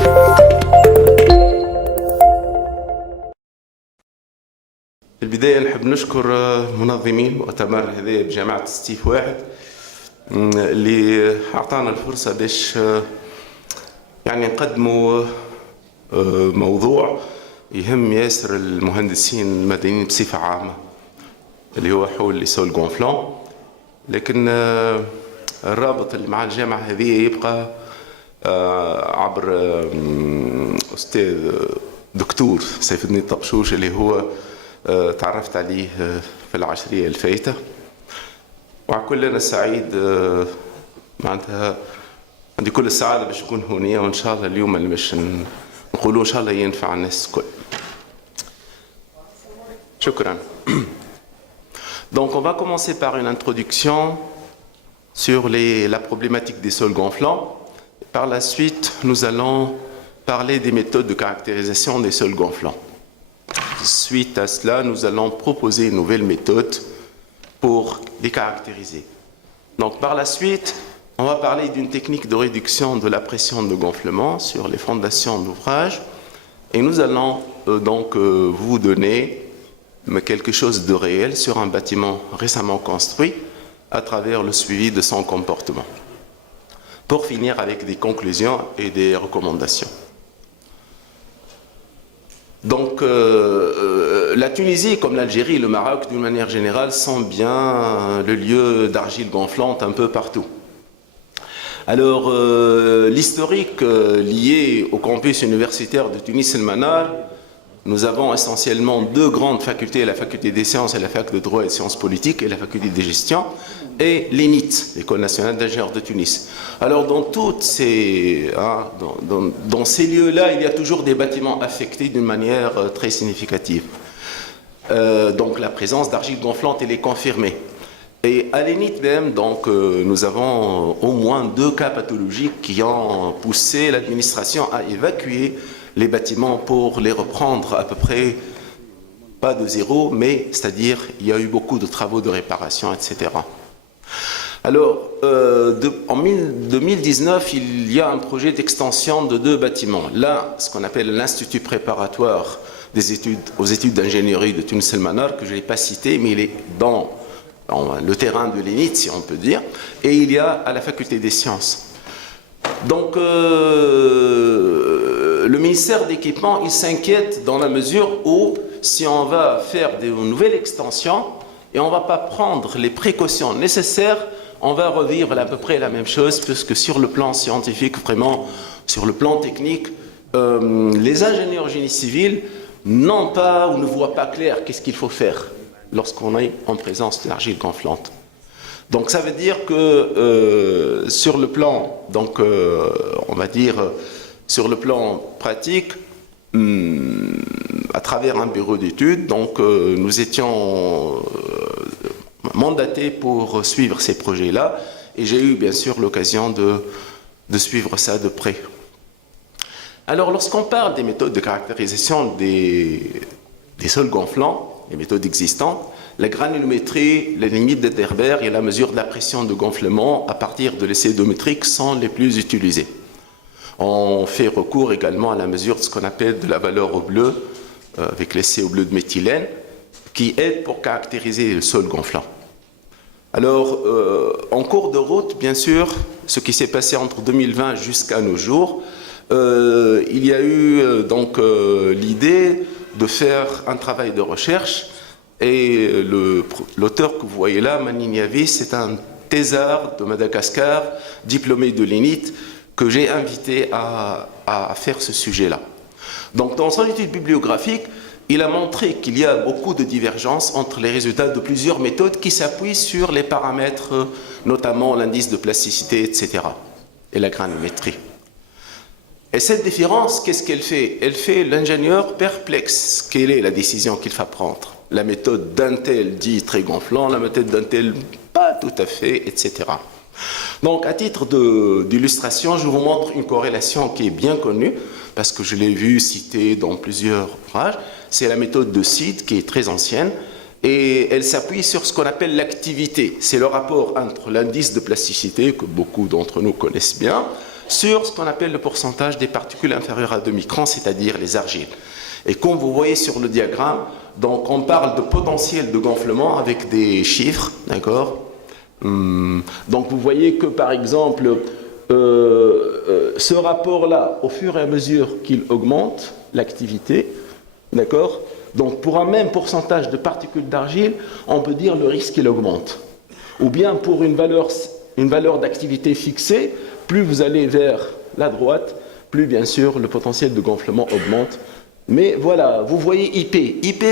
في البداية نحب نشكر منظمين مؤتمر هذا بجامعة ستيف واحد اللي أعطانا الفرصة باش يعني نقدموا موضوع يهم ياسر المهندسين المدنيين بصفة عامة اللي هو حول لي سول غونفلون. لكن الرابط اللي مع الجامعة هذه يبقى عبر أستاذ دكتور سيف الدين طبشوش اللي هو تعرفت عليه في العشرية الفايتة، وكل أنا سعيد معناتها عندي كل السعادة باش نكون هنا، وإن شاء الله اليوم اللي باش نقولوا إن شاء الله ينفع الناس الكل. شكرا. Donc on va commencer par une introduction sur la problématique des sols gonflants. Par la suite, nous allons parler des méthodes de caractérisation des sols gonflants. Suite à cela, nous allons proposer une nouvelle méthode pour les caractériser. Donc par la suite, on va parler d'une technique de réduction de la pression de gonflement sur les fondations d'ouvrage, et nous allons vous donner quelque chose de réel sur un bâtiment récemment construit à travers le suivi de son comportement, pour finir avec des conclusions et des recommandations. Donc la Tunisie, comme l'Algérie et le Maroc d'une manière générale, sont bien le lieu d'argile gonflante un peu partout. Alors l'historique lié au campus universitaire de Tunis El Manar, nous avons essentiellement deux grandes facultés, la faculté des sciences et la faculté de droit et de sciences politiques, et la faculté de gestion, et l'ENIT, l'École nationale d'ingénieurs de Tunis. Alors dans toutes ces, dans ces lieux-là, il y a toujours des bâtiments affectés d'une manière très significative. Donc la présence d'argile gonflante, elle est confirmée. Et à l'ENIT même, donc, nous avons au moins deux cas pathologiques qui ont poussé l'administration à évacuer les bâtiments pour les reprendre à peu près, pas de zéro, mais c'est-à-dire il y a eu beaucoup de travaux de réparation, etc. Alors, en 2019, il y a un projet d'extension de deux bâtiments. Là, ce qu'on appelle l'Institut préparatoire aux études d'ingénierie de Tunis El Manar, que je n'ai pas cité, mais il est dans le terrain de l'ENIT, si on peut dire, et il y a à la faculté des sciences. Donc, le ministère d'équipement, il s'inquiète dans la mesure où, si on va faire de nouvelles extensions et on ne va pas prendre les précautions nécessaires, on va revivre à peu près la même chose, puisque sur le plan scientifique, vraiment, sur le plan technique, les ingénieurs génie civil n'ont pas ou ne voient pas clair qu'est-ce qu'il faut faire lorsqu'on est en présence de l'argile gonflante. Donc ça veut dire que sur le plan, donc on va dire sur le plan pratique, à travers un bureau d'études, donc nous étions mandatés pour suivre ces projets-là, et j'ai eu bien sûr l'occasion de suivre ça de près. Alors lorsqu'on parle des méthodes de caractérisation des sols gonflants, les méthodes existantes, la granulométrie, les limites d'Ederberg et la mesure de la pression de gonflement à partir de l'essai odométrique sont les plus utilisées. On fait recours également à la mesure de ce qu'on appelle de la valeur au bleu, avec l'essai au bleu de méthylène, qui aide pour caractériser le sol gonflant. Alors, en cours de route, bien sûr, ce qui s'est passé entre 2020 jusqu'à nos jours, il y a eu donc l'idée de faire un travail de recherche, et l'auteur que vous voyez là, Maniniavi, c'est un thésard de Madagascar, diplômé de l'ENIT, que j'ai invité à faire ce sujet-là. Donc dans son étude bibliographique, il a montré qu'il y a beaucoup de divergences entre les résultats de plusieurs méthodes qui s'appuient sur les paramètres, notamment l'indice de plasticité, etc., et la granulométrie. Et cette différence, qu'est-ce qu'elle fait? Elle fait l'ingénieur perplexe. Quelle est la décision qu'il va prendre? La méthode d'un tel dit très gonflant, la méthode d'un tel pas tout à fait, etc. Donc, à titre d'illustration, je vous montre une corrélation qui est bien connue, parce que je l'ai vue citée dans plusieurs ouvrages. C'est la méthode de Seed, qui est très ancienne, et elle s'appuie sur ce qu'on appelle l'activité. C'est le rapport entre l'indice de plasticité, que beaucoup d'entre nous connaissent bien, sur ce qu'on appelle le pourcentage des particules inférieures à 2 microns, c'est-à-dire les argiles. Et comme vous voyez sur le diagramme, donc on parle de potentiel de gonflement avec des chiffres, d'accord. Donc vous voyez que par exemple, ce rapport-là, au fur et à mesure qu'il augmente l'activité, d'accord, donc pour un même pourcentage de particules d'argile, on peut dire le risque il augmente. Ou bien pour une valeur d'activité fixée, plus vous allez vers la droite, plus bien sûr le potentiel de gonflement augmente. Mais voilà, vous voyez IP. IP,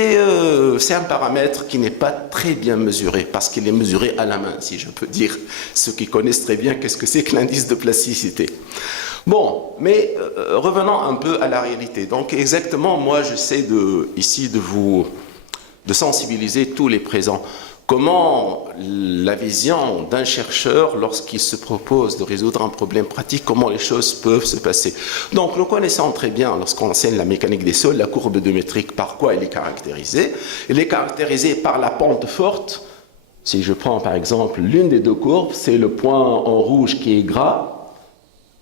c'est un paramètre qui n'est pas très bien mesuré, parce qu'il est mesuré à la main, si je peux dire. Ceux qui connaissent très bien qu'est-ce que c'est que l'indice de plasticité. Bon, mais revenons un peu à la réalité. Donc exactement, moi j'essaie ici de sensibiliser tous les présents. Comment la vision d'un chercheur, lorsqu'il se propose de résoudre un problème pratique, comment les choses peuvent se passer. Donc, nous connaissons très bien, lorsqu'on enseigne la mécanique des sols, la courbe biométrique, par quoi elle est caractérisée. Elle est caractérisée par la pente forte. Si je prends par exemple l'une des deux courbes, c'est le point en rouge qui est gras,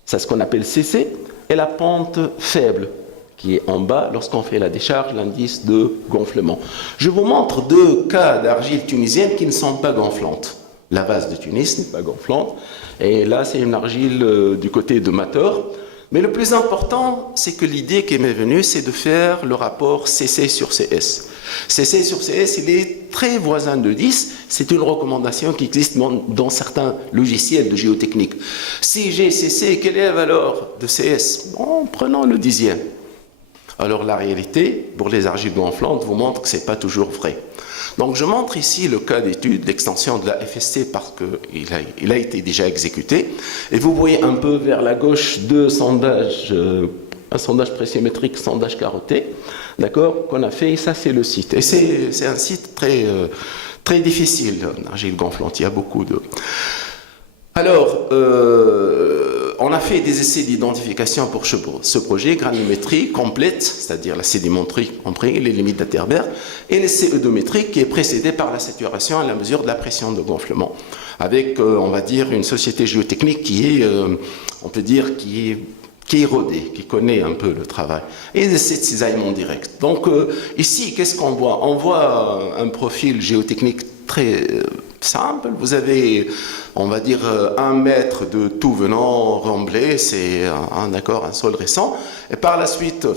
c'est ce qu'on appelle CC, et la pente faible, qui est en bas lorsqu'on fait la décharge, l'indice de gonflement. Je vous montre deux cas d'argile tunisienne qui ne sont pas gonflantes. La vase de Tunis n'est pas gonflante, et là c'est une argile du côté de Mator. Mais le plus important, c'est que l'idée qui m'est venue, c'est de faire le rapport CC sur CS. CC sur CS, il est très voisin de 10. C'est une recommandation qui existe dans certains logiciels de géotechnique. Si j'ai CC, quelle est la valeur de CS? En prenant le dixième. Alors la réalité, pour les argiles gonflantes, vous montre que ce n'est pas toujours vrai. Donc je montre ici le cas d'étude d'extension de la FSC parce qu'il a été déjà exécuté. Et vous voyez un peu vers la gauche deux sondages, un sondage pressiométrique, sondage carotté, d'accord, qu'on a fait, et ça c'est le site. Et c'est un site très difficile, l'argile gonflante, il y a beaucoup de... Alors, on a fait des essais d'identification pour ce projet, granulométrie complète, c'est-à-dire la sédimenterie compris, les limites d'Atterberg, et l'essai eudométrique qui est précédé par la saturation à la mesure de la pression de gonflement, avec, on va dire, une société géotechnique qui est, on peut dire, qui est rodée, qui connaît un peu le travail, et des essais de cisaillement direct. Donc, ici, qu'est-ce qu'on voit? On voit un profil géotechnique très simple. Vous avez, on va dire, 1 mètre de tout venant remblai, c'est un sol récent. Et par la suite,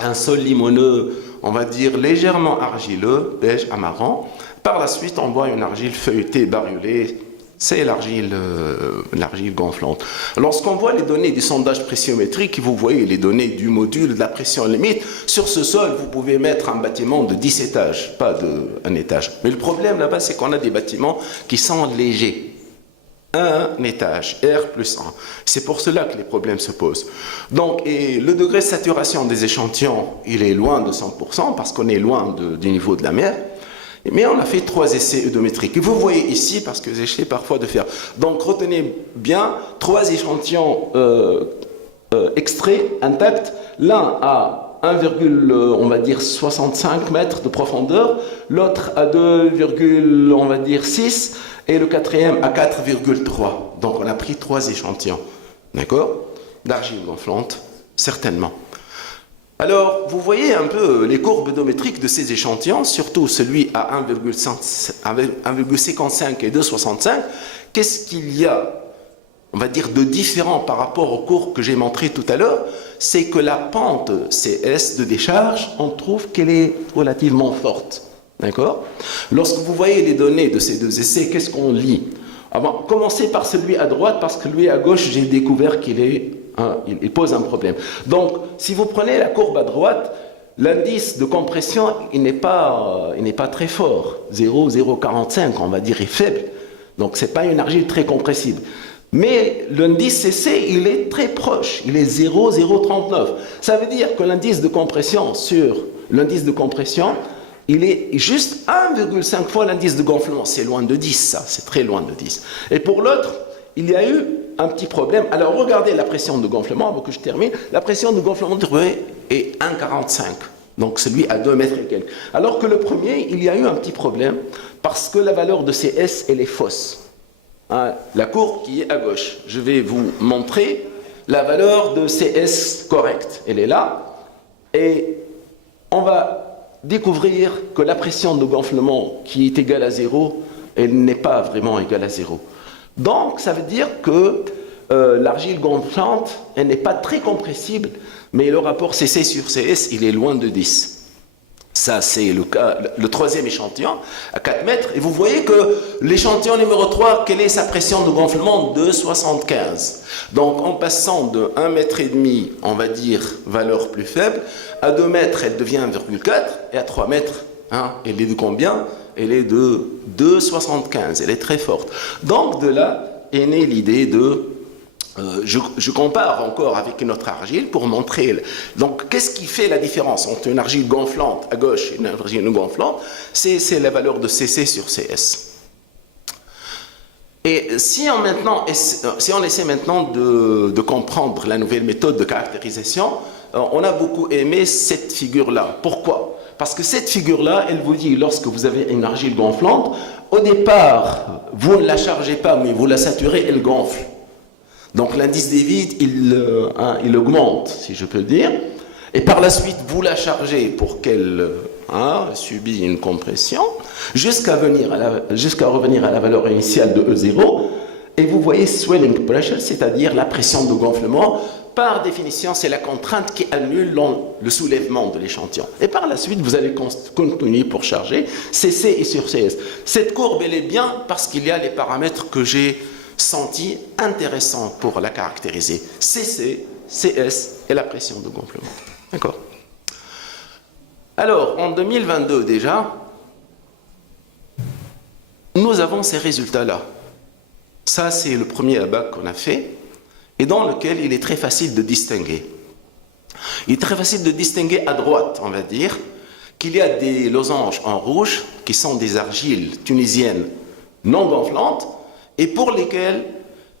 un sol limoneux, on va dire, légèrement argileux, beige à marron. Par la suite, on voit une argile feuilletée, bariolée. C'est l'argile gonflante. Lorsqu'on voit les données du sondage pressiométrique, vous voyez les données du module de la pression limite, sur ce sol, vous pouvez mettre un bâtiment de 10 étages, pas un étage. Mais le problème là-bas, c'est qu'on a des bâtiments qui sont légers. Un étage, R plus 1. C'est pour cela que les problèmes se posent. Donc, et le degré de saturation des échantillons, il est loin de 100%, parce qu'on est loin du niveau de la mer. Mais on a fait 3 essais eudométriques. Et vous voyez ici, parce que j'essaie parfois de faire. Donc retenez bien, 3 échantillons extraits, intacts. L'un à 1,65 mètres de profondeur, l'autre à 2,6 et le quatrième à 4,3. Donc on a pris 3 échantillons. D'accord? D'argile gonflante, certainement. Alors, vous voyez un peu les courbes eudométriques de ces échantillons, surtout celui à 1,55 et 2,65. Qu'est-ce qu'il y a, on va dire, de différent par rapport aux courbes que j'ai montrées tout à l'heure? C'est que la pente CS de décharge, on trouve qu'elle est relativement forte. D'accord? Lorsque vous voyez les données de ces deux essais, qu'est-ce qu'on lit? Alors, commencez par celui à droite, parce que lui à gauche, j'ai découvert qu'il pose un problème. Donc, si vous prenez la courbe à droite, l'indice de compression, il n'est pas très fort. 0,045, on va dire, est faible. Donc, ce n'est pas une argile très compressible. Mais l'indice CC, il est très proche. Il est 0,039. Ça veut dire que l'indice de compression il est juste 1,5 fois l'indice de gonflement. C'est loin de 10, ça. C'est très loin de 10. Et pour l'autre, il y a eu un petit problème. Alors, regardez la pression de gonflement, avant que je termine. La pression de gonflement est 1,45. Donc, celui à 2 mètres et quelques. Alors que le premier, il y a eu un petit problème parce que la valeur de CS, elle est fausse. Hein, la courbe qui est à gauche. Je vais vous montrer la valeur de CS correcte, elle est là. Et on va découvrir que la pression de gonflement qui est égale à 0, elle n'est pas vraiment égale à 0. Donc, ça veut dire que l'argile gonflante, elle n'est pas très compressible, mais le rapport CC sur CS, il est loin de 10. Ça, c'est le troisième échantillon, à 4 mètres. Et vous voyez que l'échantillon numéro 3, quelle est sa pression de gonflement? 2,75. Donc, en passant de 1,5 mètre, on va dire, valeur plus faible, à 2 mètres, elle devient 1,4, et à 3 mètres, elle est de combien? Elle est de 2,75. Elle est très forte. Donc, de là est née l'idée de... je compare encore avec une autre argile pour montrer. Donc, qu'est-ce qui fait la différence entre une argile gonflante à gauche et une argile non gonflante? C'est la valeur de CC sur CS. Et si on essaie maintenant de comprendre la nouvelle méthode de caractérisation, on a beaucoup aimé cette figure-là. Pourquoi? Parce que cette figure-là, elle vous dit, lorsque vous avez une argile gonflante, au départ, vous ne la chargez pas, mais vous la saturez, elle gonfle. Donc l'indice des vides, il augmente, si je peux dire. Et par la suite, vous la chargez pour qu'elle subisse une compression, jusqu'à revenir à la valeur initiale de E0. Et vous voyez swelling pressure, c'est-à-dire la pression de gonflement. Par définition, c'est la contrainte qui annule le soulèvement de l'échantillon. Et par la suite, vous allez continuer pour charger CC et sur CS. Cette courbe, elle est bien parce qu'il y a les paramètres que j'ai senti intéressant pour la caractériser. CC, CS et la pression de gonflement. D'accord. Alors, en 2022 déjà, nous avons ces résultats-là. Ça, c'est le premier abac qu'on a fait et dans lequel il est très facile de distinguer. Il est très facile de distinguer à droite, on va dire, qu'il y a des losanges en rouge qui sont des argiles tunisiennes non gonflantes et pour lesquels,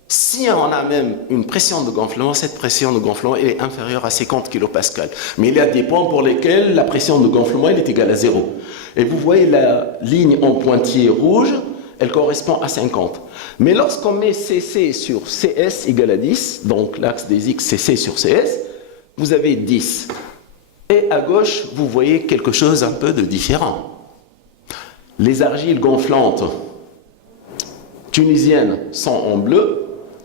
si on a même une pression de gonflement, cette pression de gonflement est inférieure à 50 kPa. Mais il y a des points pour lesquels la pression de gonflement est égale à 0. Et vous voyez la ligne en pointillé rouge, elle correspond à 50. Mais lorsqu'on met CC sur CS égale à 10, donc l'axe des X, CC sur CS, vous avez 10. Et à gauche, vous voyez quelque chose un peu de différent. Les argiles gonflantes tunisiennes sont en bleu.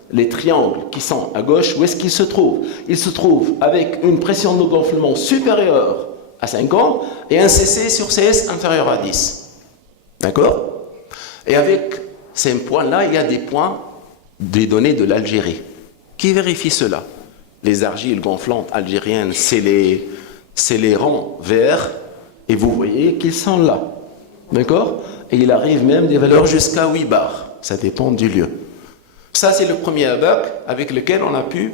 Les triangles qui sont à gauche, où est-ce qu'ils se trouvent? Ils se trouvent avec une pression de gonflement supérieure à 50 et un CC sur CS inférieur à 10. D'accord? Et avec ces points-là, il y a des points des données de l'Algérie. Qui vérifie cela? Les argiles gonflantes algériennes, c'est les ronds verts, et vous voyez qu'ils sont là. D'accord? Et il arrive même des valeurs jusqu'à 8 bars. Ça dépend du lieu. Ça, c'est le premier abac avec lequel on a pu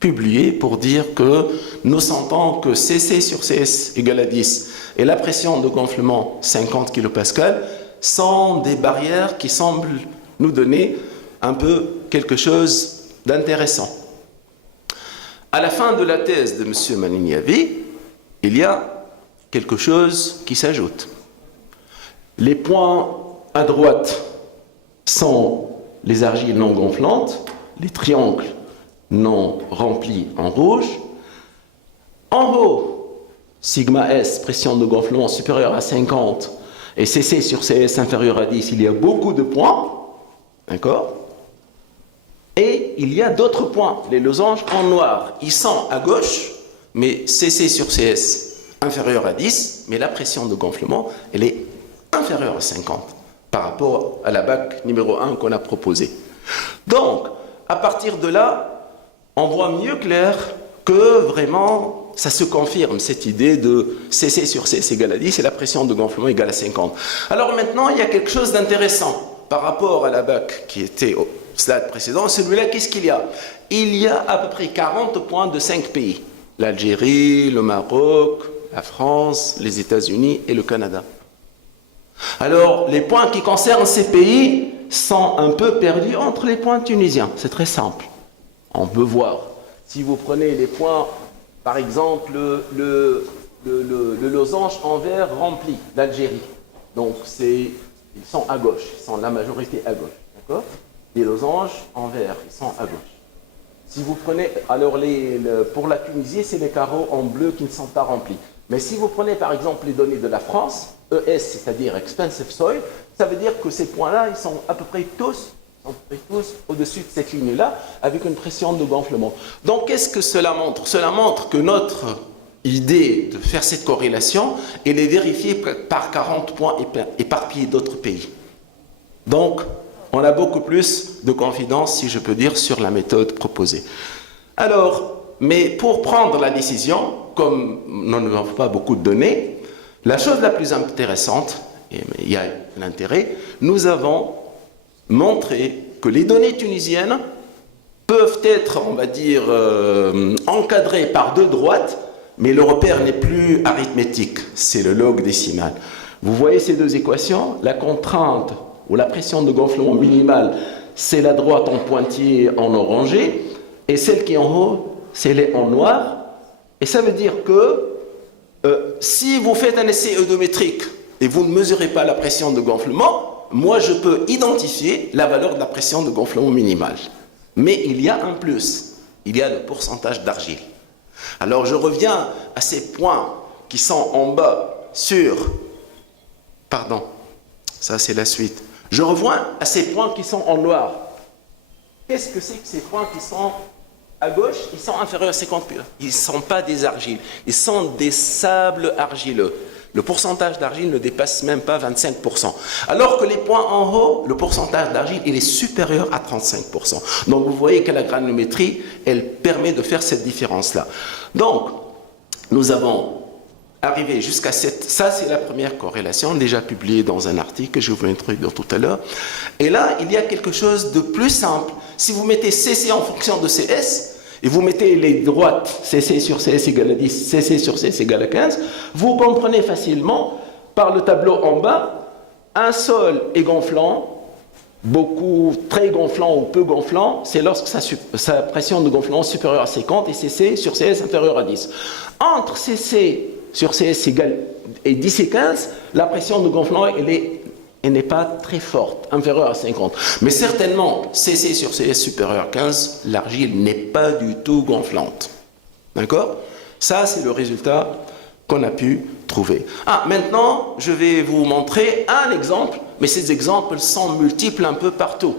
publier pour dire que nous sentons que CC sur CS égale à 10 et la pression de gonflement 50 kPa sont des barrières qui semblent nous donner un peu quelque chose d'intéressant. À la fin de la thèse de M. Manignavi, il y a quelque chose qui s'ajoute. Les points à droite sont les argiles non gonflantes, les triangles non remplis en rouge. En haut, sigma S, pression de gonflement supérieure à 50, et CC sur CS inférieur à 10, il y a beaucoup de points, d'accord? Et il y a d'autres points, les losanges en noir, ils sont à gauche, mais CC sur CS inférieur à 10, mais la pression de gonflement, elle est inférieure à 50 par rapport à la bac numéro 1 qu'on a proposée. Donc, à partir de là, on voit mieux clair que vraiment, ça se confirme, cette idée de CC sur CS égale à 10 et la pression de gonflement égale à 50. Alors maintenant, il y a quelque chose d'intéressant par rapport à la bac qui était au slide précédent. Celui-là, qu'est-ce qu'il y a? Il y a à peu près 40 points de 5 pays. L'Algérie, le Maroc, la France, les États-Unis et le Canada. Alors, les points qui concernent ces pays sont un peu perdus entre les points tunisiens. C'est très simple. On peut voir. Si vous prenez les points, par exemple, le losange en vert rempli d'Algérie. Donc, ils sont à gauche. Ils sont la majorité à gauche. D'accord? Les losanges en vert, ils sont à gauche. Si vous prenez, alors pour la Tunisie, c'est les carreaux en bleu qui ne sont pas remplis. Mais si vous prenez par exemple les données de la France, ES, c'est-à-dire Expensive Soil, ça veut dire que ces points-là, ils sont à peu près tous au-dessus de cette ligne-là, avec une pression de gonflement. Donc, qu'est-ce que cela montre? Cela montre que notre idée de faire cette corrélation, elle est vérifiée par 40 points éparpillés d'autres pays. Donc, on a beaucoup plus de confiance, si je peux dire, sur la méthode proposée. Alors, mais pour prendre la décision, comme nous n'avons pas beaucoup de données, la chose la plus intéressante, et il y a l'intérêt, nous avons montré que les données tunisiennes peuvent être, on va dire, encadrées par deux droites, mais le repère n'est plus arithmétique, c'est le log décimal. Vous voyez ces deux équations? La contrainte ou la pression de gonflement minimale, c'est la droite en pointillé en orangé, et celle qui est en haut, c'est elle en noir. Et ça veut dire que si vous faites un essai oedométrique et vous ne mesurez pas la pression de gonflement, moi je peux identifier la valeur de la pression de gonflement minimale. Mais il y a un plus, il y a le pourcentage d'argile. Alors je reviens à ces points qui sont en bas pardon, ça c'est la suite. Je reviens à ces points qui sont en noir. Qu'est-ce que c'est que ces points qui sont à gauche? Ils sont inférieurs à 50 ppm. Ils ne sont pas des argiles, ils sont des sables argileux. Le pourcentage d'argile ne dépasse même pas 25%. Alors que les points en haut, le pourcentage d'argile, il est supérieur à 35%. Donc vous voyez que la granulométrie, elle permet de faire cette différence-là. Donc, nous avons arrivé jusqu'à cette... Ça, c'est la première corrélation, déjà publiée dans un article que je vous introduire tout à l'heure. Et là, il y a quelque chose de plus simple. Si vous mettez CC en fonction de CS, et vous mettez les droites CC sur CS égale à 10, CC sur CS égale à 15, vous comprenez facilement, par le tableau en bas, un sol est gonflant, beaucoup, très gonflant ou peu gonflant, c'est lorsque sa pression de gonflement est supérieure à 50 et CC sur CS inférieure à 10. Entre CC sur CS égale et 10 et 15, la pression de gonflement, elle n'est pas très forte, inférieure à 50. Mais certainement, CC sur CS supérieur à 15, l'argile n'est pas du tout gonflante. D'accord? Ça, c'est le résultat qu'on a pu trouver. Maintenant, je vais vous montrer un exemple, mais ces exemples sont multiples un peu partout.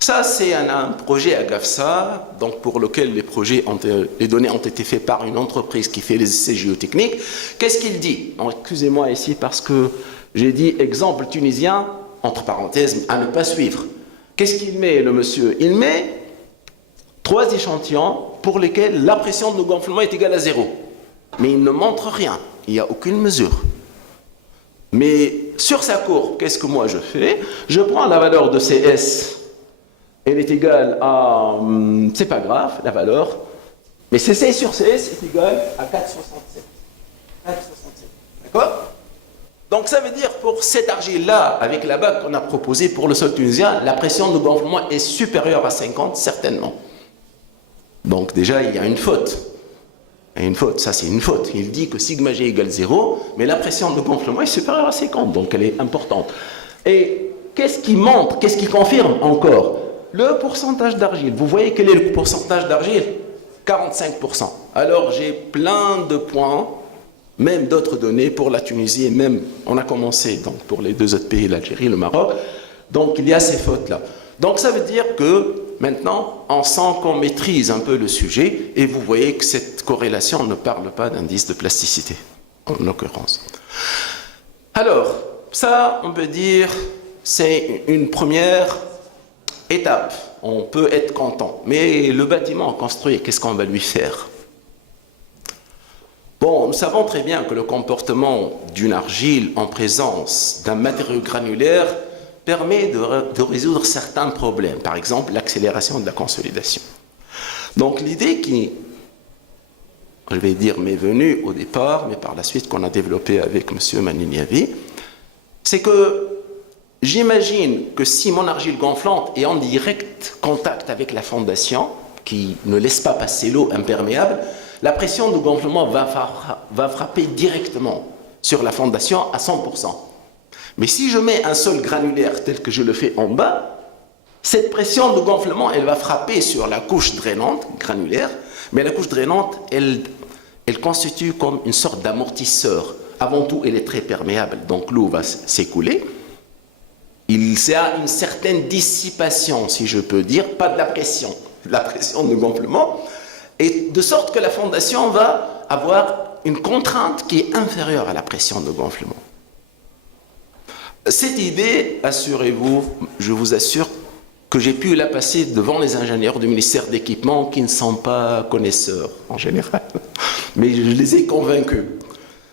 Ça, c'est un projet à GAFSA, donc pour lequel les données ont été faites par une entreprise qui fait les essais géotechniques. Qu'est-ce qu'il dit? Excusez-moi ici parce que j'ai dit exemple tunisien, entre parenthèses, à ne pas suivre. Qu'est-ce qu'il met, le monsieur? Il met 3 échantillons pour lesquels la pression de gonflement est égale à 0. Mais il ne montre rien, il n'y a aucune mesure. Mais sur sa courbe, qu'est-ce que moi je fais? Je prends la valeur de CS, elle est égale à, c'est pas grave, la valeur, mais CC sur CS est égal à 4,67. 4,67, d'accord? Donc ça veut dire pour cette argile-là, avec la bague qu'on a proposée pour le sol tunisien, la pression de gonflement est supérieure à 50, certainement. Donc déjà, il y a une faute. Il y a une faute, ça c'est une faute. Il dit que sigma G égale 0, mais la pression de gonflement est supérieure à 50, donc elle est importante. Et qu'est-ce qui montre, qu'est-ce qui confirme encore? Le pourcentage d'argile. Vous voyez quel est le pourcentage d'argile? 45%. Alors j'ai plein de points, même d'autres données pour la Tunisie, et même, on a commencé donc, pour les deux autres pays, l'Algérie, le Maroc. Donc il y a ces fautes-là. Donc ça veut dire que maintenant, on sent qu'on maîtrise un peu le sujet, et vous voyez que cette corrélation ne parle pas d'indice de plasticité, en l'occurrence. Alors, ça, on peut dire, c'est une première étape. On peut être content. Mais le bâtiment construit, qu'est-ce qu'on va lui faire? Bon, nous savons très bien que le comportement d'une argile en présence d'un matériau granulaire permet de résoudre certains problèmes, par exemple l'accélération de la consolidation. Donc l'idée qui, je vais dire, m'est venue au départ, mais par la suite qu'on a développée avec M. Maniniavi, c'est que j'imagine que si mon argile gonflante est en direct contact avec la fondation, qui ne laisse pas passer l'eau imperméable, la pression de gonflement va frapper directement sur la fondation à 100%. Mais si je mets un sol granulaire tel que je le fais en bas, Cette pression de gonflement, elle va frapper sur la couche drainante, granulaire, mais la couche drainante, elle constitue comme une sorte d'amortisseur. Avant tout, elle est très perméable, donc l'eau va s'écouler. Il y a une certaine dissipation, si je peux dire, pas de la pression de gonflement, et de sorte que la fondation va avoir une contrainte qui est inférieure à la pression de gonflement. Cette idée, assurez-vous, je vous assure que j'ai pu la passer devant les ingénieurs du ministère d'équipement qui ne sont pas connaisseurs en général, mais je les ai convaincus.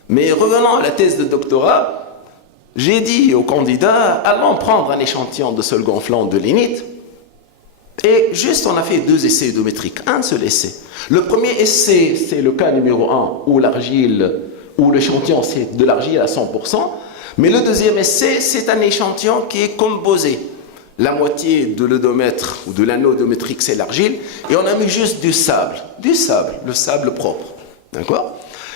Mais revenant à la thèse de doctorat, j'ai dit aux candidats, allons prendre un échantillon de sol gonflant de lignite, et juste on a fait 2 essais oedométriques, un seul essai. Le premier essai, c'est le cas numéro 1, où l'échantillon c'est de l'argile à 100%, mais le deuxième essai, c'est un échantillon qui est composé. La moitié de l'odomètre ou de l'anneau odométrique, c'est l'argile, et on a mis juste du sable, le sable propre, d'accord?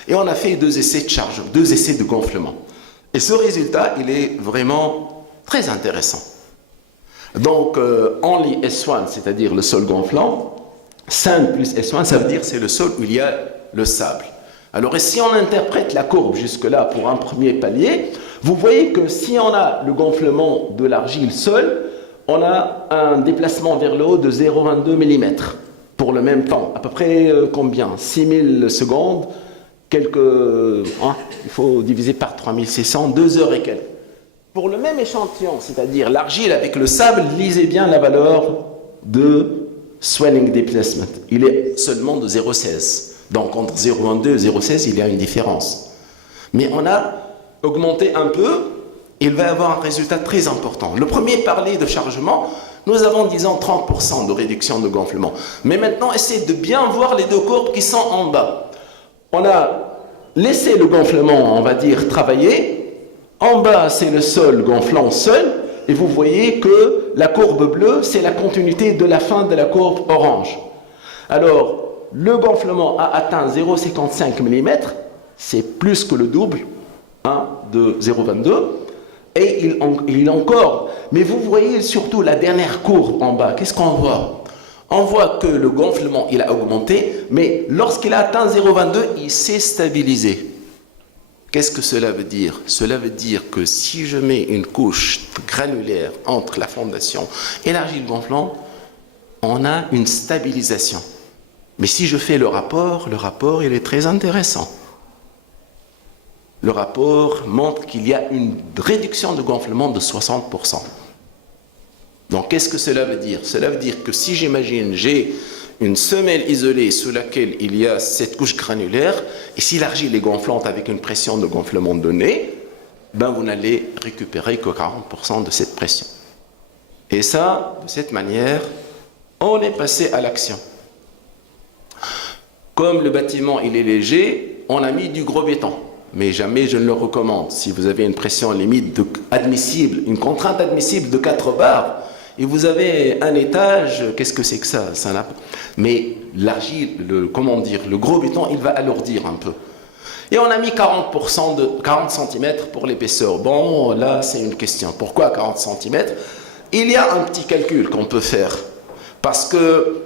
Et on a fait 2 essais de charge, 2 essais de gonflement. Et ce résultat, il est vraiment très intéressant. Donc, only S1, c'est-à-dire le sol gonflant, sand plus S1, ça veut dire c'est le sol où il y a le sable. Alors, et si on interprète la courbe jusque-là pour un premier palier, vous voyez que si on a le gonflement de l'argile seul, on a un déplacement vers le haut de 0,22 mm pour le même temps. À peu près combien? 6000 secondes, il faut diviser par 3600, 2 heures et quelques. Pour le même échantillon, c'est-à-dire l'argile avec le sable, lisez bien la valeur de swelling displacement. Il est seulement de 0,16. Donc entre 0,22 et 0,16, il y a une différence. Mais on a augmenté un peu, il va y avoir un résultat très important. Le premier parlait de chargement, nous avons disons 30% de réduction de gonflement. Mais maintenant, essayez de bien voir les 2 courbes qui sont en bas. On a laissé le gonflement, on va dire, travailler. En bas, c'est le sol gonflant seul. Et vous voyez que la courbe bleue, c'est la continuité de la fin de la courbe orange. Alors, le gonflement a atteint 0,55 mm. C'est plus que le double de 0,22. Et il encore. Mais vous voyez surtout la dernière courbe en bas. Qu'est-ce qu'on voit? On voit que le gonflement, il a augmenté, mais lorsqu'il a atteint 0,22, il s'est stabilisé. Qu'est-ce que cela veut dire? Cela veut dire que si je mets une couche granulaire entre la fondation et l'argile gonflant, on a une stabilisation. Mais si je fais le rapport, il est très intéressant. Le rapport montre qu'il y a une réduction de gonflement de 60%. Donc, qu'est-ce que cela veut dire? Cela veut dire que si j'imagine, j'ai une semelle isolée sous laquelle il y a cette couche granulaire, et si l'argile est gonflante avec une pression de gonflement donnée, ben vous n'allez récupérer que 40% de cette pression. Et ça, de cette manière, on est passé à l'action. Comme le bâtiment il est léger, on a mis du gros béton. Mais jamais je ne le recommande. Si vous avez une pression limite admissible, une contrainte admissible de 4 bars, et vous avez un étage, qu'est-ce que c'est que ça? Mais l'argile, le gros béton, il va alourdir un peu. Et on a mis 40 cm pour l'épaisseur. Bon, là, c'est une question. Pourquoi 40 cm? Il y a un petit calcul qu'on peut faire. Parce que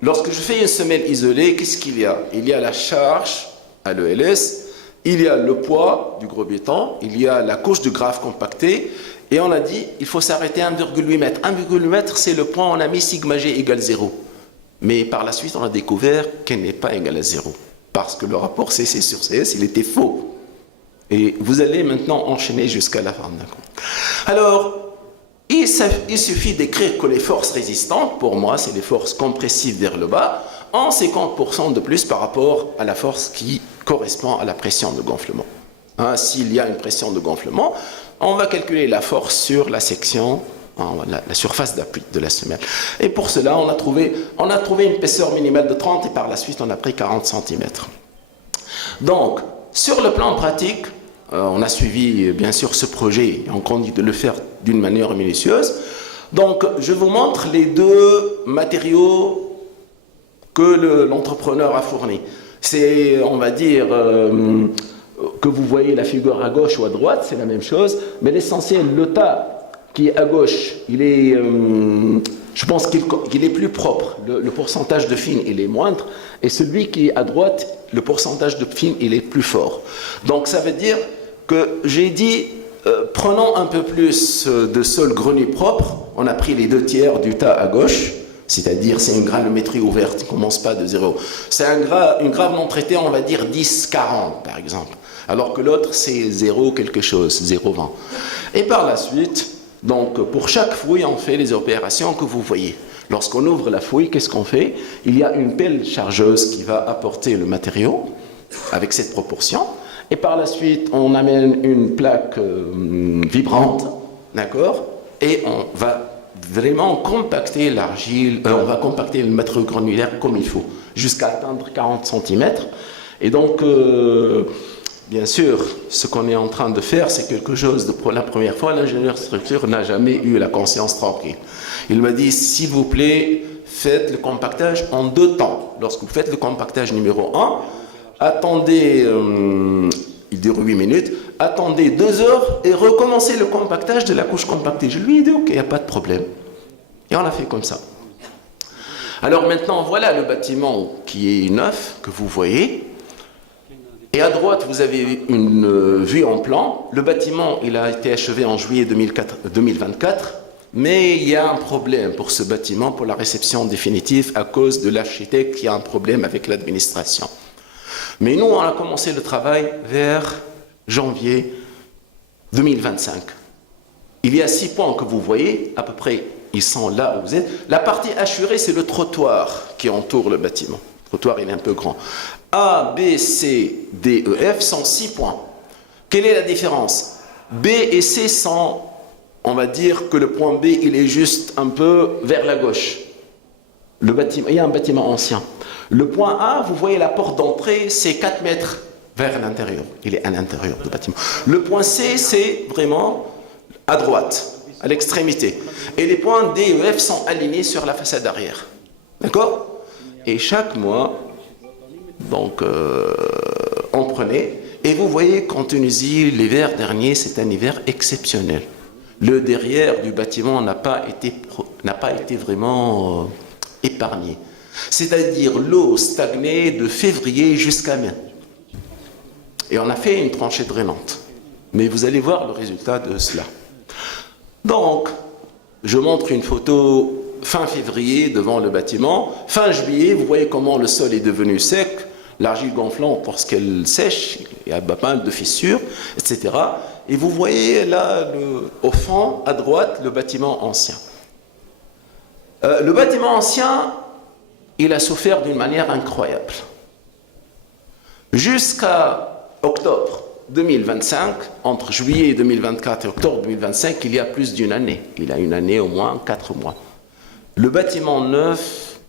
lorsque je fais une semelle isolée, qu'est-ce qu'il y a? Il y a la charge à l'ELS, il y a le poids du gros béton, il y a la couche de grave compactée, et on a dit il faut s'arrêter à 1,8 m. 1,8 m, c'est le point, on a mis sigma g égale 0. Mais par la suite, on a découvert qu'elle n'est pas égale à 0. Parce que le rapport CC sur CS, il était faux. Et vous allez maintenant enchaîner jusqu'à la fin. Alors, il suffit d'écrire que les forces résistantes, pour moi, c'est les forces compressives vers le bas, en 50% de plus par rapport à la force qui correspond à la pression de gonflement. S'il y a une pression de gonflement, on va calculer la force sur la section, la surface d'appui de la semelle. Et pour cela, on a trouvé une épaisseur minimale de 30 et par la suite, on a pris 40 cm. Donc, sur le plan pratique, on a suivi bien sûr ce projet et on continue de le faire d'une manière minutieuse. Donc, je vous montre les 2 matériaux que l'entrepreneur a fournis. C'est, on va dire, que vous voyez la figure à gauche ou à droite, c'est la même chose, mais l'essentiel, le tas qui est à gauche, il est Je pense qu'il est plus propre. Le pourcentage de fine, il est moindre. Et celui qui est à droite, le pourcentage de fine, il est plus fort. Donc ça veut dire que j'ai dit, prenons un peu plus de sol grenu propre. On a pris les 2/3 du tas à gauche. C'est-à-dire, c'est une granulométrie ouverte, ne commence pas de zéro. C'est une grave non traitée, on va dire 10-40 par exemple. Alors que l'autre, c'est 0 quelque chose, 0,20. Et par la suite, donc pour chaque fouille, on fait les opérations que vous voyez. Lorsqu'on ouvre la fouille, qu'est-ce qu'on fait? Il y a une pelle chargeuse qui va apporter le matériau avec cette proportion. Et par la suite, on amène une plaque vibrante, d'accord? Et on va vraiment compacter l'argile, on va compacter le matériau granulaire comme il faut, jusqu'à atteindre 40 cm. Et donc, bien sûr, ce qu'on est en train de faire, c'est quelque chose de pour la première fois. L'ingénieur structure n'a jamais eu la conscience tranquille. Il m'a dit, s'il vous plaît, faites le compactage en 2 temps. Lorsque vous faites le compactage numéro 1, attendez, il dure 8 minutes, attendez 2 heures et recommencez le compactage de la couche compactée. Je lui ai dit, ok, il n'y a pas de problème. Et on a fait comme ça. Alors maintenant, voilà le bâtiment qui est neuf, que vous voyez. Et à droite, vous avez une vue en plan. Le bâtiment, il a été achevé en juillet 2024. Mais il y a un problème pour ce bâtiment, pour la réception définitive, à cause de l'architecte qui a un problème avec l'administration. Mais nous, on a commencé le travail vers janvier 2025. Il y a 6 points que vous voyez, à peu près, ils sont là où vous êtes. La partie assurée, c'est le trottoir qui entoure le bâtiment. Le trottoir, il est un peu grand. A, B, C, D, E, F sont 6 points. Quelle est la différence? B et C sont, on va dire que le point B, il est juste un peu vers la gauche. Le bâtiment, il y a un bâtiment ancien. Le point A, vous voyez la porte d'entrée, c'est 4 mètres vers l'intérieur. Il est à l'intérieur du bâtiment. Le point C, c'est vraiment à droite, à l'extrémité. Et les points D et F sont alignés sur la façade arrière. D'accord? Et chaque mois, donc, on prenait. Et vous voyez qu'en Tunisie, l'hiver dernier, c'est un hiver exceptionnel. Le derrière du bâtiment n'a pas été vraiment épargné. C'est-à-dire l'eau stagnait de février jusqu'à mai. Et on a fait une tranchée drainante. Mais vous allez voir le résultat de cela. Donc, je montre une photo fin février devant le bâtiment. Fin juillet, vous voyez comment le sol est devenu sec. L'argile gonflante, lorsqu'elle sèche, il y a pas mal de fissures, etc. Et vous voyez là, au fond, à droite, le bâtiment ancien. Le bâtiment ancien, il a souffert d'une manière incroyable. Jusqu'à octobre 2025, entre juillet 2024 et octobre 2025, il y a plus d'une année. Il a une année au moins 4 mois. Le bâtiment neuf,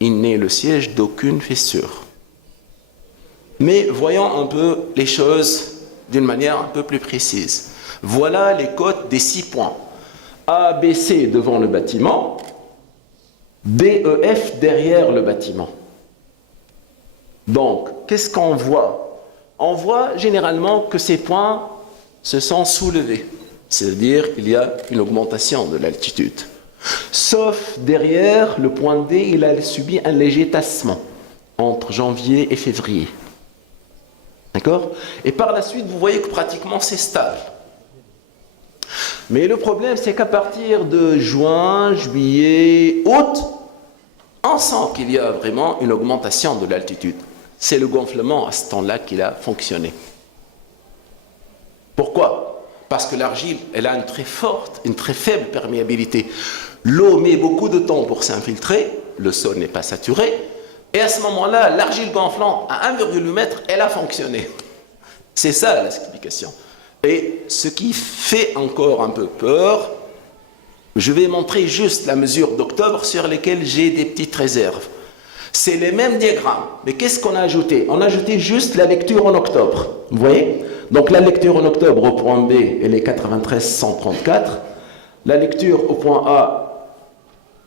il n'est le siège d'aucune fissure. Mais voyons un peu les choses d'une manière un peu plus précise. Voilà les cotes des 6 points. A, B, C devant le bâtiment, D, E, F derrière le bâtiment. Donc, qu'est-ce qu'on voit? On voit généralement que ces points se sont soulevés. C'est-à-dire qu'il y a une augmentation de l'altitude. Sauf derrière, le point D, il a subi un léger tassement entre janvier et février. D'accord? Et par la suite, vous voyez que pratiquement c'est stable. Mais le problème, c'est qu'à partir de juin, juillet, août, on sent qu'il y a vraiment une augmentation de l'altitude. C'est le gonflement à ce temps-là qu'il a fonctionné. Pourquoi? Parce que l'argile, elle a une très faible perméabilité. L'eau met beaucoup de temps pour s'infiltrer, le sol n'est pas saturé, et à ce moment-là, l'argile gonflante à 1,8 m, elle a fonctionné. C'est ça l'explication. Et ce qui fait encore un peu peur, je vais montrer juste la mesure d'octobre sur laquelle j'ai des petites réserves. C'est les mêmes diagrammes, mais qu'est-ce qu'on a ajouté? On a ajouté juste la lecture en octobre. Vous voyez? Donc la lecture en octobre au point B, elle est 93,134. La lecture au point A,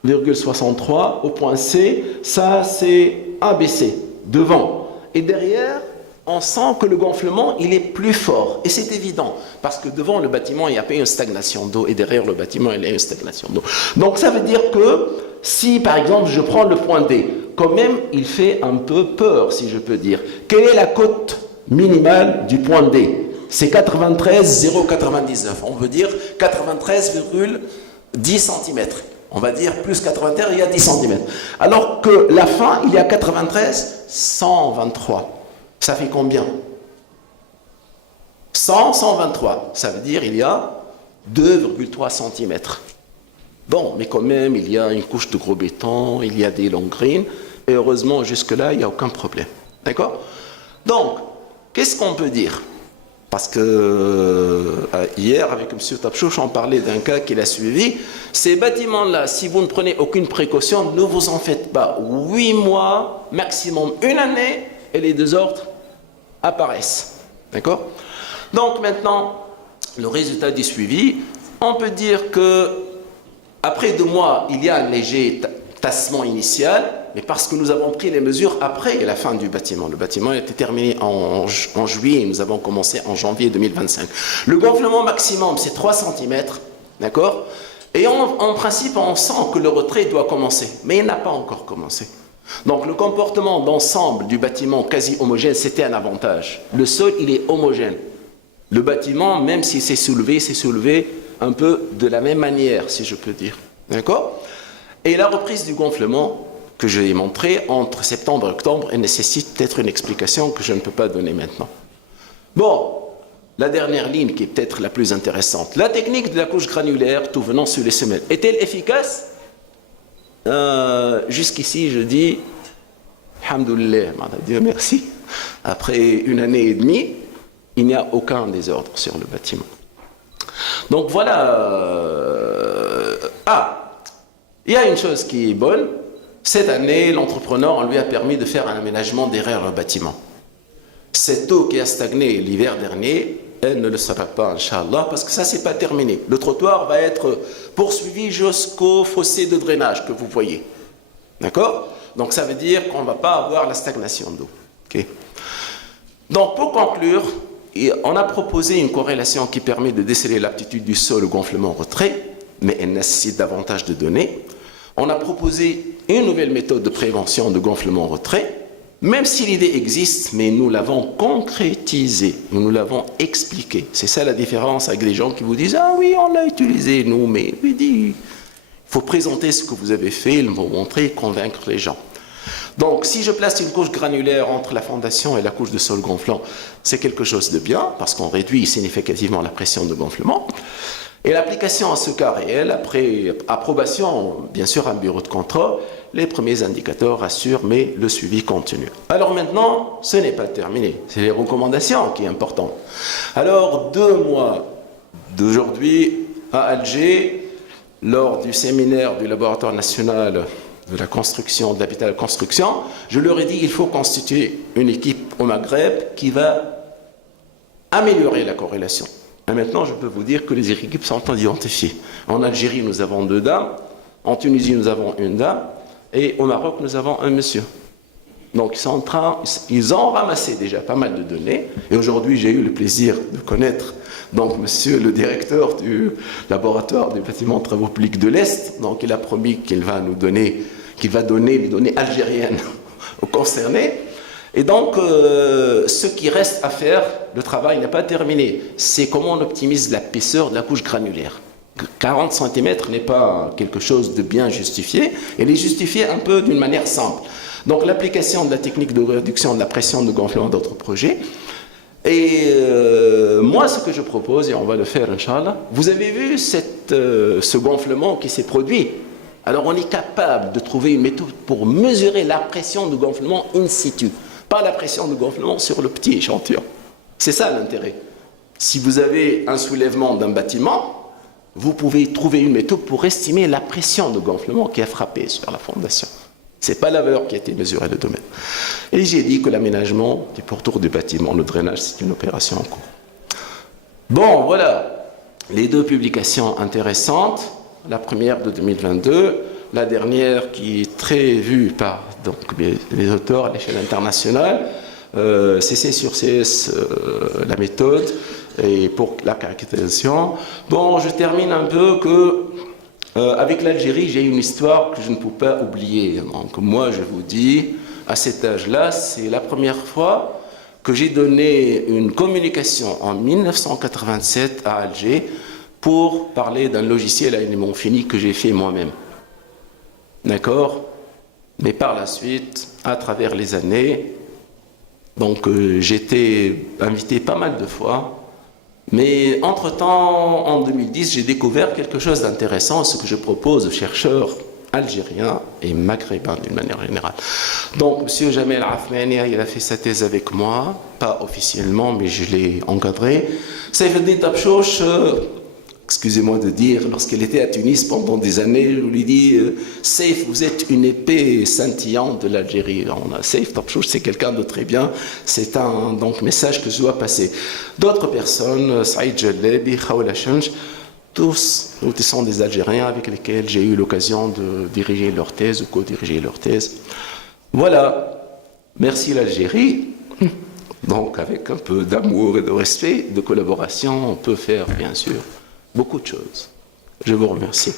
0,63. Au point C, ça c'est ABC, devant. Et derrière, on sent que le gonflement, il est plus fort. Et c'est évident, parce que devant le bâtiment, il y a pas une stagnation d'eau, et derrière le bâtiment, il y a une stagnation d'eau. Donc ça veut dire que si, par exemple, je prends le point D, quand même, il fait un peu peur, si je peux dire. Quelle est la cote minimale du point D? C'est 93,099. On veut dire 93,10 cm. On va dire plus 93, il y a 10 cm. Alors que la fin, il y a 93,123. Ça fait combien? 100, 123. Ça veut dire il y a 2,3 cm. Bon, mais quand même, il y a une couche de gros béton, il y a des long greens, et heureusement, jusque-là, il n'y a aucun problème. D'accord? Donc, qu'est-ce qu'on peut dire? Parce que hier, avec M. Tapchouch, on parlait d'un cas qu'il a suivi. Ces bâtiments-là, si vous ne prenez aucune précaution, ne vous en faites pas. 8 mois, maximum une année, et les désordres apparaissent. D'accord? Donc maintenant, le résultat du suivi, on peut dire que après 2 mois, il y a un léger tassement initial, mais parce que nous avons pris les mesures après la fin du bâtiment. Le bâtiment a été terminé en juillet et nous avons commencé en janvier 2025. Le gonflement maximum, c'est 3 cm, d'accord? Et en principe, on sent que le retrait doit commencer, mais il n'a pas encore commencé. Donc le comportement d'ensemble du bâtiment quasi homogène, c'était un avantage. Le sol, il est homogène. Le bâtiment, même s'il s'est soulevé un peu de la même manière, si je peux dire. D'accord? Et la reprise du gonflement que je l'ai montré entre septembre et octobre, elle nécessite peut-être une explication que je ne peux pas donner maintenant. Bon, la dernière ligne qui est peut-être la plus intéressante. La technique de la couche granulaire tout venant sur les semelles, est-elle efficace? Jusqu'ici, je dis, alhamdoulilah, Dieu merci. Après 1 année et demie, il n'y a aucun désordre sur le bâtiment. Donc voilà. Il y a une chose qui est bonne. Cette année, l'entrepreneur, on lui a permis de faire un aménagement derrière le bâtiment. Cette eau qui a stagné l'hiver dernier, elle ne le sera pas, Inch'Allah, parce que ça, c'est pas terminé. Le trottoir va être poursuivi jusqu'au fossé de drainage que vous voyez. D'accord? Donc ça veut dire qu'on ne va pas avoir la stagnation d'eau. Okay? Donc pour conclure, on a proposé une corrélation qui permet de déceler l'aptitude du sol au gonflement-retrait, mais elle nécessite davantage de données. On a proposé une nouvelle méthode de prévention de gonflement-retrait, même si l'idée existe, mais nous l'avons concrétisée, nous l'avons expliquée. C'est ça la différence avec des gens qui vous disent « Ah oui, on l'a utilisé, nous, mais il faut présenter ce que vous avez fait, il faut montrer, convaincre les gens. » Donc, si je place une couche granulaire entre la fondation et la couche de sol gonflant, c'est quelque chose de bien, parce qu'on réduit significativement la pression de gonflement. Et l'application à ce cas réel, après approbation, bien sûr, un bureau de contrôle, les premiers indicateurs rassurent, mais le suivi continue. Alors maintenant, ce n'est pas terminé. C'est les recommandations qui sont importantes. Alors, 2 mois d'aujourd'hui, à Alger, lors du séminaire du laboratoire national de la construction, de l'habitat de la construction, je leur ai dit qu'il faut constituer une équipe au Maghreb qui va améliorer la corrélation. Et maintenant, je peux vous dire que les équipes sont identifiées. En Algérie, nous avons 2 dames. En Tunisie, nous avons 1 dame. Et au Maroc, nous avons un monsieur. Donc, ils ont ramassé déjà pas mal de données. Et aujourd'hui, j'ai eu le plaisir de connaître donc monsieur le directeur du laboratoire du bâtiment de travaux publics de l'Est. Donc, il a promis qu'il va donner les données algériennes aux concernés. Et donc, ce qui reste à faire, le travail n'est pas terminé. C'est comment on optimise l'épaisseur de la couche granulaire. 40 cm n'est pas quelque chose de bien justifié. Elle est justifiée un peu d'une manière simple. Donc, l'application de la technique de réduction de la pression de gonflement d'autres projets. Et moi, ce que je propose, et on va le faire, Inch'Allah, vous avez vu ce gonflement qui s'est produit. Alors, on est capable de trouver une méthode pour mesurer la pression de gonflement in situ. Pas la pression de gonflement sur le petit échantillon. C'est ça l'intérêt. Si vous avez un soulèvement d'un bâtiment, vous pouvez trouver une méthode pour estimer la pression de gonflement qui a frappé sur la fondation. Ce n'est pas la valeur qui a été mesurée le domaine. Et j'ai dit que l'aménagement du pourtour du bâtiment, le drainage, c'est une opération en cours. Bon, voilà les 2 publications intéressantes. La première de 2022, la dernière qui est très vue par donc, les auteurs à l'échelle internationale. CC sur CS, la méthode, et pour la caractérisation. Bon, je termine un peu que avec l'Algérie, j'ai une histoire que je ne peux pas oublier. Donc moi, je vous dis, à cet âge-là, c'est la première fois que j'ai donné une communication en 1987 à Alger pour parler d'un logiciel à éléments finis que j'ai fait moi-même. D'accord? Mais par la suite, à travers les années, donc j'ai été invité pas mal de fois. Mais entre-temps, en 2010, j'ai découvert quelque chose d'intéressant, ce que je propose aux chercheurs algériens et maghrébins d'une manière générale. Donc, M. Jamel Afmania, il a fait sa thèse avec moi, pas officiellement, mais je l'ai encadré. Saïfeddin Tabchouch, excusez-moi de dire, lorsqu'elle était à Tunis pendant des années, je lui ai dit Saïf, vous êtes une épée scintillante de l'Algérie. Saïf Tabchouch, c'est quelqu'un de très bien, c'est un donc, message que je dois passer. D'autres personnes, Saïd Jalebi, Khawla Chanj, tous sont des Algériens avec lesquels j'ai eu l'occasion de diriger leur thèse ou co-diriger leur thèse. Voilà, merci l'Algérie. Donc avec un peu d'amour et de respect, de collaboration, on peut faire bien sûr beaucoup de choses. Je vous remercie.